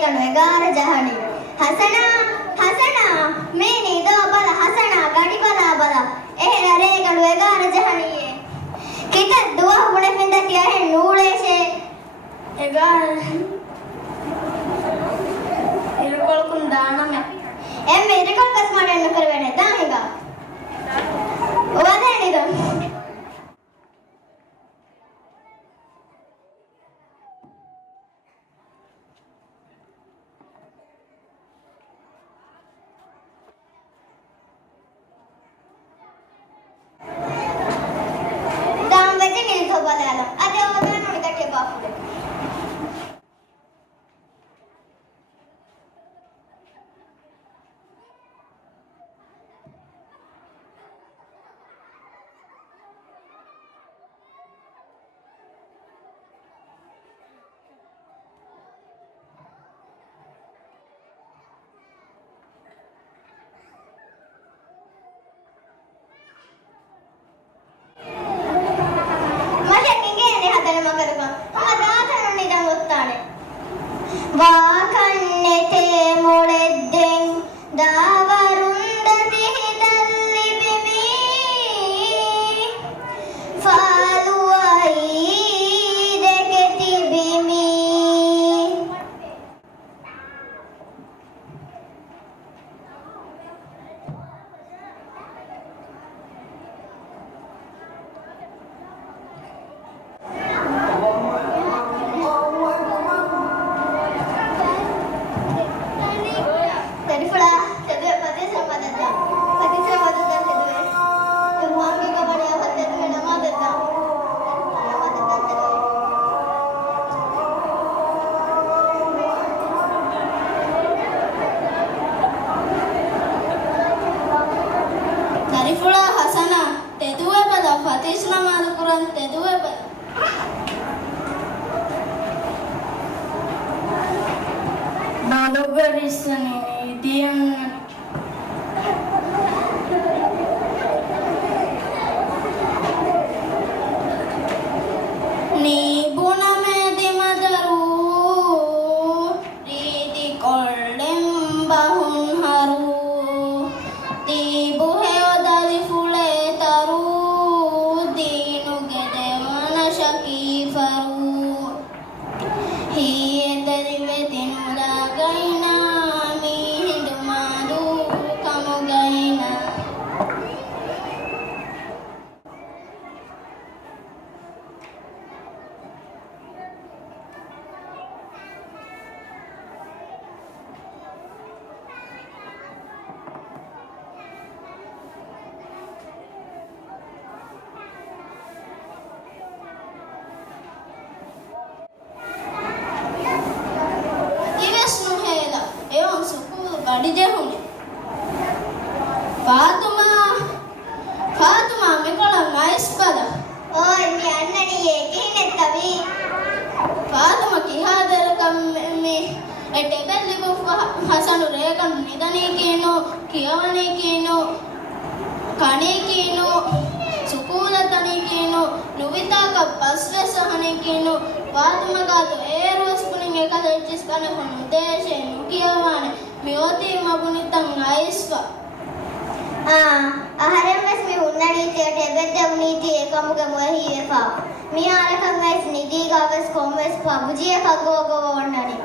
ರೇಗಣು ಎಗಾರ ಜಹಣಿ ಹಸನ ಹಸನ ಮೇನಿ ದೋ ಬಲ ಹಸನ ಗಡಿ ಬಲ ಬಲ ಎಹರ ರೇಗಣು ಎಗಾರ ಜಹಣಿಯೇ ಕಿತ ದುವ ಗುಣೆ ಫಿಂದತಿ ಅಹೆ ನೂಳೇಶೆ ಎಗಾರ ಇರುಕೊಳ್ಕುಂ ದಾನಮೆ ಎಮ್ಮೆ ಇರುಕೊಳ್ ಕಸ್ ಮಾಡಿ ಅನ್ನು ಕರಬೇನೆ ದಾಹಿಗ ವದೇನಿದು ವಾಕಣ್ಣೆತೆ ಮುಳೆದ್ದೆಂ ದಾವರುಂದತಿ ಹಿತಲ್ಲಿ ಬಿಮಿ ಫಾಲುವೈದೆಕೆತಿ ಬಿಮಿ ಹಸನು ರೇಗಣು ನಿಧನಿಕೇನು ಕಿಯವನಿಕೇನು ಕಣಿಕೇನು ಸುಕೂಲ ತನಿಕೇನು ನುವಿತಾಕ ಬಸ್ವೆ ಸಹನಿಕೇನು ವಾತುಮಗಾತು ಏರುವಸ್ಪುನಿಗೆ ಕದ ಇಚ್ಚಿಸ್ಕನಕೊಂಡು ದೇಶೆ ನುಕಿಯವಾನೆ ಮಿಯೋತಿ ಮಗುನಿತಂ ಐಸ್ವ අහරම්ස් මේ උන්නනීතියට එබෙද්දව නීති ඒකමුග මොහි එපා මියාලකම් guys නිදී ගවස් කොම්වස් පබුජිය කගෝගෝ වන්නනි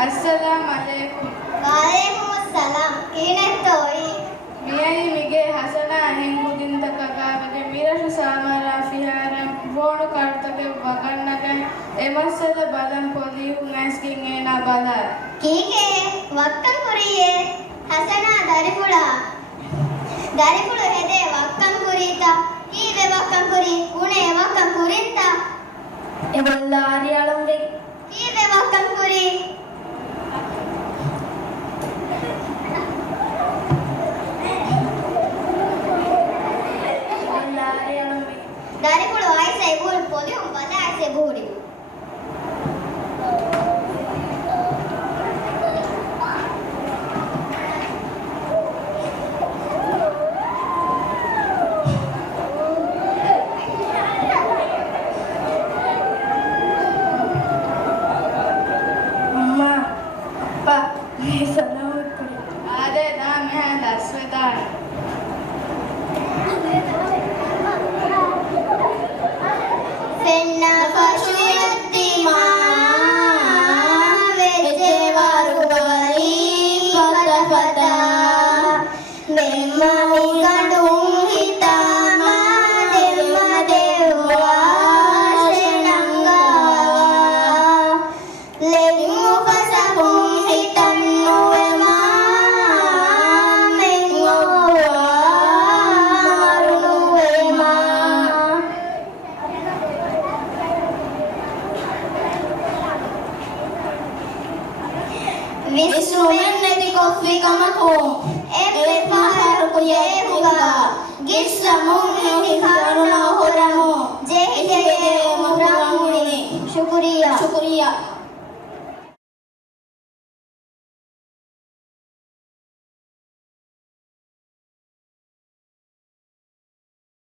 Assalamualaikum. Waalaikumsalam. Kinetoi. Miyai mige hasana hengudin takagavage mirashu samara fiharam bonu kartake wagannagan emasada badan podihu naskin ena bala. Kike wakkan kuriye hasana daripula. Daripulu hede wakkan kurita. Kive wakkan kuri une wakkan kurinta. Eballa ariyalunge Vive Wakam Kuri. Dari pulau ai saya bul poli umpana ai saya buri. Amma, Appa, salamat po. Ade, dami handa, sweetheart. Fenna Fashuyattima Vechevaru Bali Pata Pata Memma Mikadum Hitama Devma Devwa Shenangawa Lengu Pasapum Hitanmu Ema Mengowa Marunu Ema Visumen neti kofi kamako epe pahar ko yehuga gislamun ni karuna horamo jehi jehi muramuni shukriya